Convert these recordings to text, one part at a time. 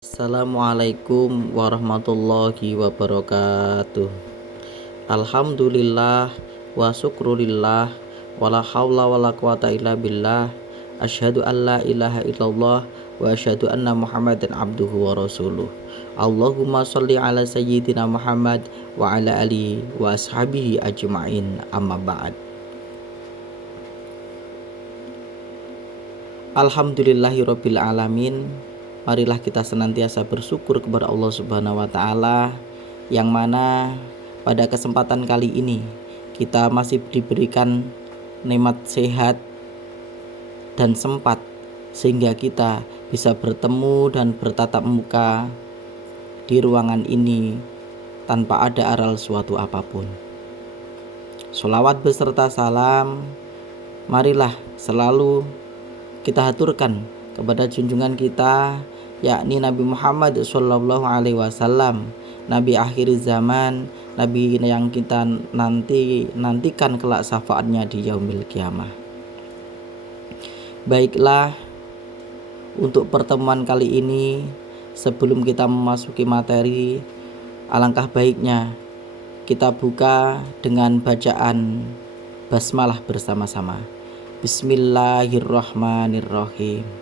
Assalamualaikum warahmatullahi wabarakatuh. Alhamdulillah wa syukrulillah wala haula wala quwata illa billah. Asyhadu an la ilaha illallah wa asyhadu anna Muhammadan abduhu wa rasuluh. Allahumma sholli ala sayyidina Muhammad wa ala alihi wa ashabihi ajma'in, amma ba'd. Alhamdulillahirabbil alamin. Marilah kita senantiasa bersyukur kepada Allah Subhanahu wa Ta'ala, yang mana pada kesempatan kali ini kita masih diberikan nikmat sehat dan sempat sehingga kita bisa bertemu dan bertatap muka di ruangan ini tanpa ada aral suatu apapun. Sholawat beserta salam marilah selalu kita haturkan kepada junjungan kita, yakni Nabi Muhammad Sallallahu Alaihi Wasallam, Nabi akhir zaman, Nabi yang kita nantikan kelak syafaatnya di yaumil kiamah. Baiklah, untuk pertemuan kali ini, sebelum kita memasuki materi, alangkah baiknya kita buka dengan bacaan basmalah bersama-sama. Bismillahirrahmanirrahim.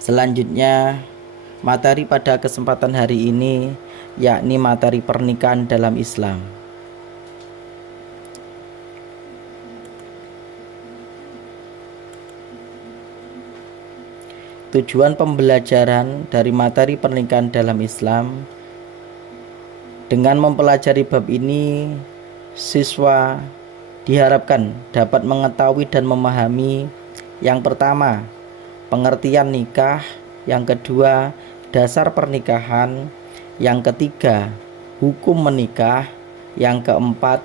Selanjutnya, materi pada kesempatan hari ini yakni materi pernikahan dalam Islam. Tujuan pembelajaran dari materi pernikahan dalam Islam, dengan mempelajari bab ini, siswa diharapkan dapat mengetahui dan memahami yang pertama, pengertian nikah, yang kedua, dasar pernikahan, yang ketiga, hukum menikah, yang keempat,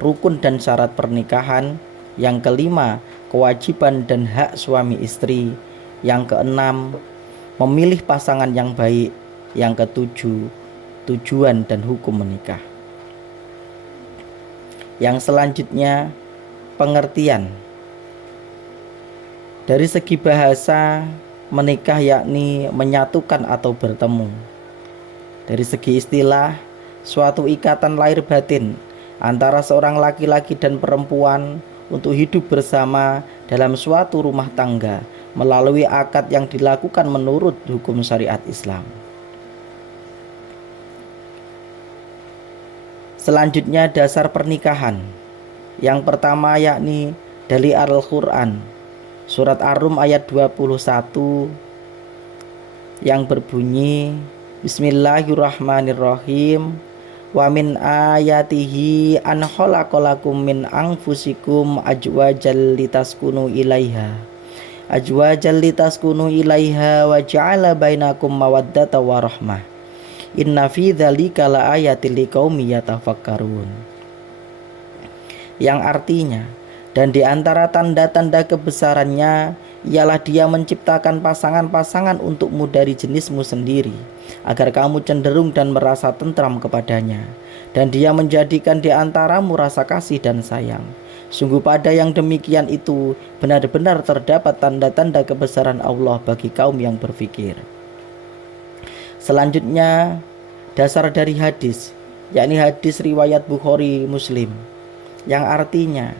rukun dan syarat pernikahan, yang kelima, kewajiban dan hak suami istri, yang keenam, memilih pasangan yang baik, yang ketujuh, tujuan dan hukum menikah. Yang selanjutnya, pengertian. Dari segi bahasa, menikah yakni menyatukan atau bertemu. Dari segi istilah, suatu ikatan lahir batin antara seorang laki-laki dan perempuan untuk hidup bersama dalam suatu rumah tangga melalui akad yang dilakukan menurut hukum syariat Islam. Selanjutnya, dasar pernikahan. Yang pertama yakni dari Al-Quran, surat Ar-Rum ayat 21 yang berbunyi, Bismillahirrahmanirrahim. Wa min ayatihi an khalaqalakum min anfusikum azwajan litaskunu ilaiha wa ja'ala bainakum mawaddata wa rahmah. Inna fi dzalika laayatil liqaumi yatafakkarun. Yang artinya, dan di antara tanda-tanda kebesarannya ialah Dia menciptakan pasangan-pasangan untukmu dari jenismu sendiri, agar kamu cenderung dan merasa tentram kepadanya, dan Dia menjadikan di antaramu rasa kasih dan sayang. Sungguh pada yang demikian itu benar-benar terdapat tanda-tanda kebesaran Allah bagi kaum yang berfikir. Selanjutnya, dasar dari hadis, yakni hadis riwayat Bukhari Muslim, yang artinya,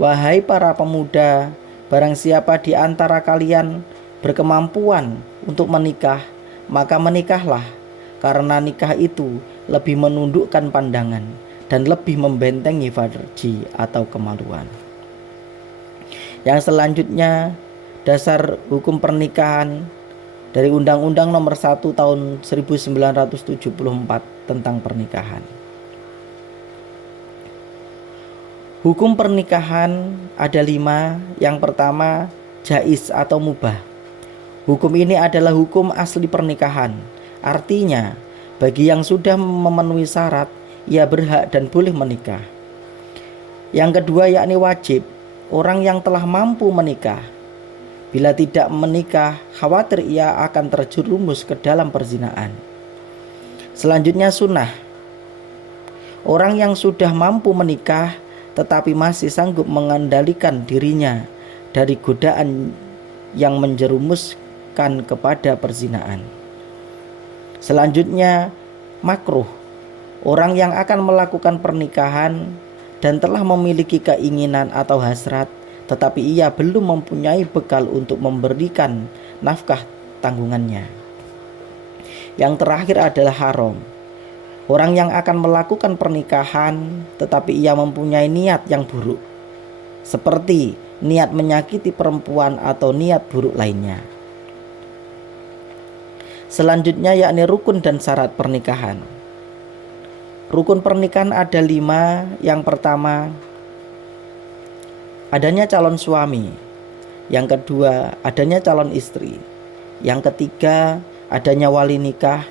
wahai para pemuda, barang siapa di antara kalian berkemampuan untuk menikah, maka menikahlah, karena nikah itu lebih menundukkan pandangan dan lebih membentengi farji atau kemaluan. Yang selanjutnya, dasar hukum pernikahan dari Undang-Undang Nomor 1 Tahun 1974 tentang pernikahan. Hukum pernikahan ada 5. Yang pertama, jaiz atau mubah. Hukum ini adalah hukum asli pernikahan. Artinya, bagi yang sudah memenuhi syarat, ia berhak dan boleh menikah. Yang kedua yakni wajib. Orang yang telah mampu menikah, bila tidak menikah, khawatir ia akan terjerumus ke dalam perzinaan. Selanjutnya sunnah. Orang yang sudah mampu menikah tetapi masih sanggup mengendalikan dirinya dari godaan yang menjerumuskan kepada perzinaan. Selanjutnya, makruh. Orang yang akan melakukan pernikahan dan telah memiliki keinginan atau hasrat, tetapi ia belum mempunyai bekal untuk memberikan nafkah tanggungannya. Yang terakhir adalah haram. Orang yang akan melakukan pernikahan tetapi ia mempunyai niat yang buruk, seperti niat menyakiti perempuan atau niat buruk lainnya. Selanjutnya yakni rukun dan syarat pernikahan. Rukun pernikahan ada 5. Yang pertama, adanya calon suami. Yang kedua, adanya calon istri. Yang ketiga, adanya wali nikah.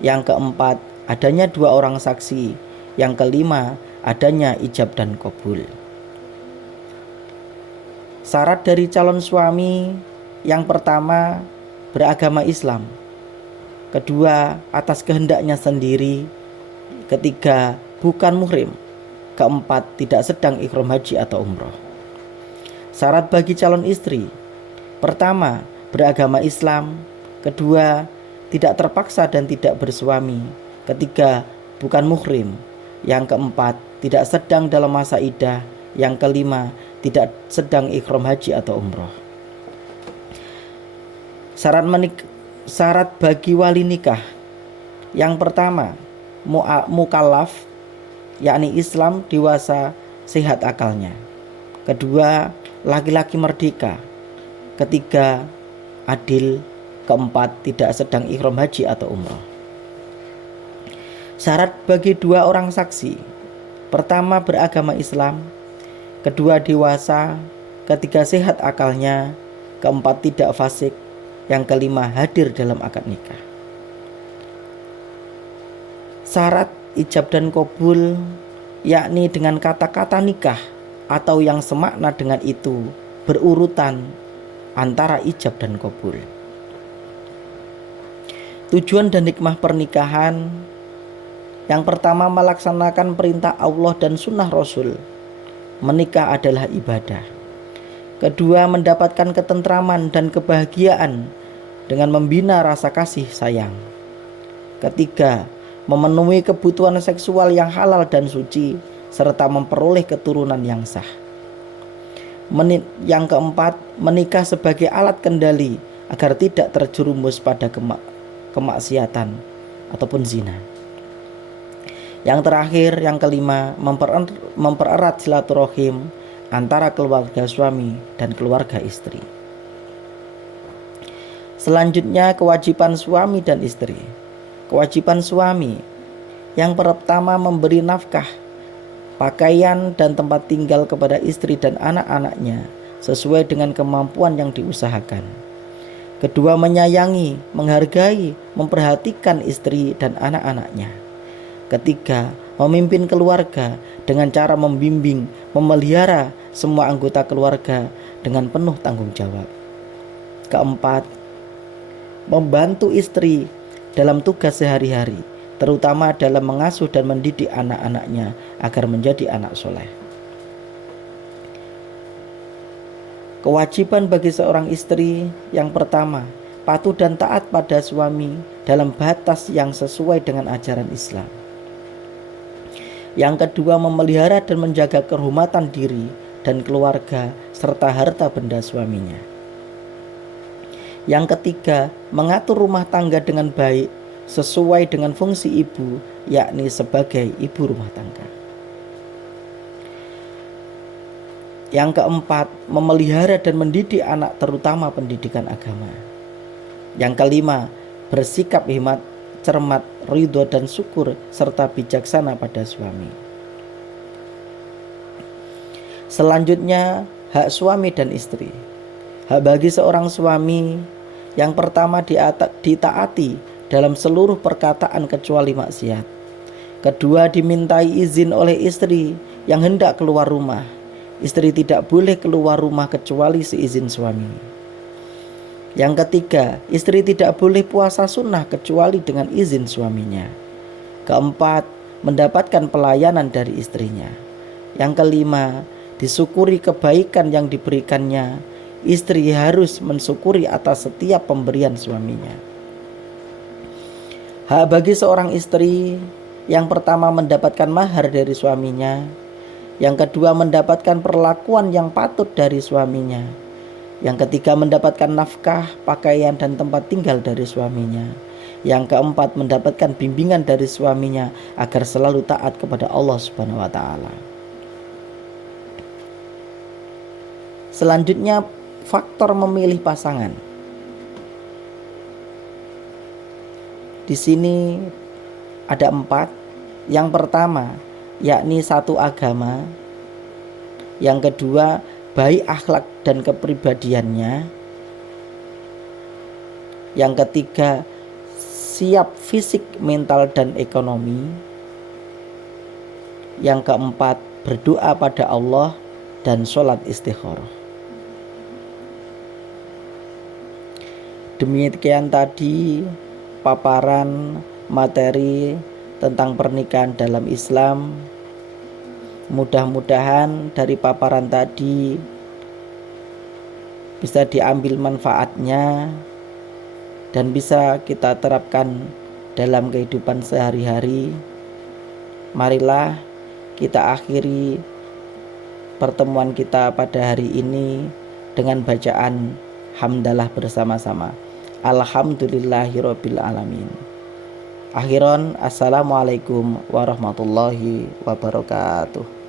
Yang keempat, adanya 2 orang saksi. Yang kelima, adanya ijab dan qabul. Syarat dari calon suami, yang pertama, beragama Islam. Kedua, atas kehendaknya sendiri. Ketiga, bukan muhrim. Keempat, tidak sedang ihram haji atau umroh. Syarat bagi calon istri. Pertama, beragama Islam. Kedua, tidak terpaksa dan tidak bersuami. Ketiga, bukan muhrim. Yang keempat, tidak sedang dalam masa iddah. Yang kelima, tidak sedang ihram haji atau umroh. Syarat bagi wali nikah. Yang pertama, mukallaf, yakni Islam, dewasa, sehat akalnya. Kedua, laki-laki merdeka. Ketiga, adil. Keempat, tidak sedang ihram haji atau umroh. Syarat bagi 2 orang saksi. Pertama, beragama Islam. Kedua, dewasa. Ketiga, sehat akalnya. Keempat, tidak fasik. Yang kelima, hadir dalam akad nikah. Syarat ijab dan qabul, yakni dengan kata-kata nikah atau yang semakna dengan itu, berurutan antara ijab dan qabul. Tujuan dan hikmah pernikahan. Yang pertama, melaksanakan perintah Allah dan sunnah Rasul. Menikah adalah ibadah. Kedua, mendapatkan ketentraman dan kebahagiaan dengan membina rasa kasih sayang. Ketiga, memenuhi kebutuhan seksual yang halal dan suci, serta memperoleh keturunan yang sah. Yang keempat, menikah sebagai alat kendali agar tidak terjerumus pada kemaksiatan ataupun zina. Yang terakhir, yang kelima, mempererat silaturahim antara keluarga suami dan keluarga istri. Selanjutnya, kewajiban suami dan istri. Kewajiban suami, yang pertama, memberi nafkah, pakaian dan tempat tinggal kepada istri dan anak-anaknya sesuai dengan kemampuan yang diusahakan. Kedua, menyayangi, menghargai, memperhatikan istri dan anak-anaknya. Ketiga, memimpin keluarga dengan cara membimbing, memelihara semua anggota keluarga dengan penuh tanggung jawab. Keempat, membantu istri dalam tugas sehari-hari, terutama dalam mengasuh dan mendidik anak-anaknya agar menjadi anak soleh. Kewajiban bagi seorang istri, yang pertama, patuh dan taat pada suami dalam batas yang sesuai dengan ajaran Islam. Yang kedua, memelihara dan menjaga kehormatan diri dan keluarga serta harta benda suaminya. Yang ketiga, mengatur rumah tangga dengan baik sesuai dengan fungsi ibu, yakni sebagai ibu rumah tangga. Yang keempat, memelihara dan mendidik anak, terutama pendidikan agama. Yang kelima, bersikap hikmat, cermat, ridho dan syukur serta bijaksana pada suami. Selanjutnya, hak suami dan istri. Hak bagi seorang suami, yang pertama, ditaati dalam seluruh perkataan kecuali maksiat. Kedua, dimintai izin oleh istri yang hendak keluar rumah. Istri tidak boleh keluar rumah kecuali seizin suami. Yang ketiga, istri tidak boleh puasa sunnah kecuali dengan izin suaminya. Keempat, mendapatkan pelayanan dari istrinya. Yang kelima, disyukuri kebaikan yang diberikannya. istri harus mensyukuri atas setiap pemberian suaminya. Hak bagi seorang istri, yang pertama mendapatkan mahar dari suaminya, yang kedua mendapatkan perlakuan yang patut dari suaminya, yang ketiga mendapatkan nafkah, pakaian dan tempat tinggal dari suaminya, yang keempat mendapatkan bimbingan dari suaminya agar selalu taat kepada Allah Subhanahu wa taala. Selanjutnya, faktor memilih pasangan. Di sini ada 4. Yang pertama, yakni satu agama. Yang kedua, baik akhlak dan kepribadiannya. Yang ketiga, siap fisik, mental dan ekonomi. Yang keempat, berdoa pada Allah dan sholat istikharah. Demikian tadi paparan materi tentang pernikahan dalam Islam. Mudah-mudahan dari paparan tadi bisa diambil manfaatnya dan bisa kita terapkan dalam kehidupan sehari-hari. Marilah kita akhiri pertemuan kita pada hari ini dengan bacaan hamdalah bersama-sama. Alhamdulillahirabbil alamin. Akhiron, assalamualaikum warahmatullahi wabarakatuh.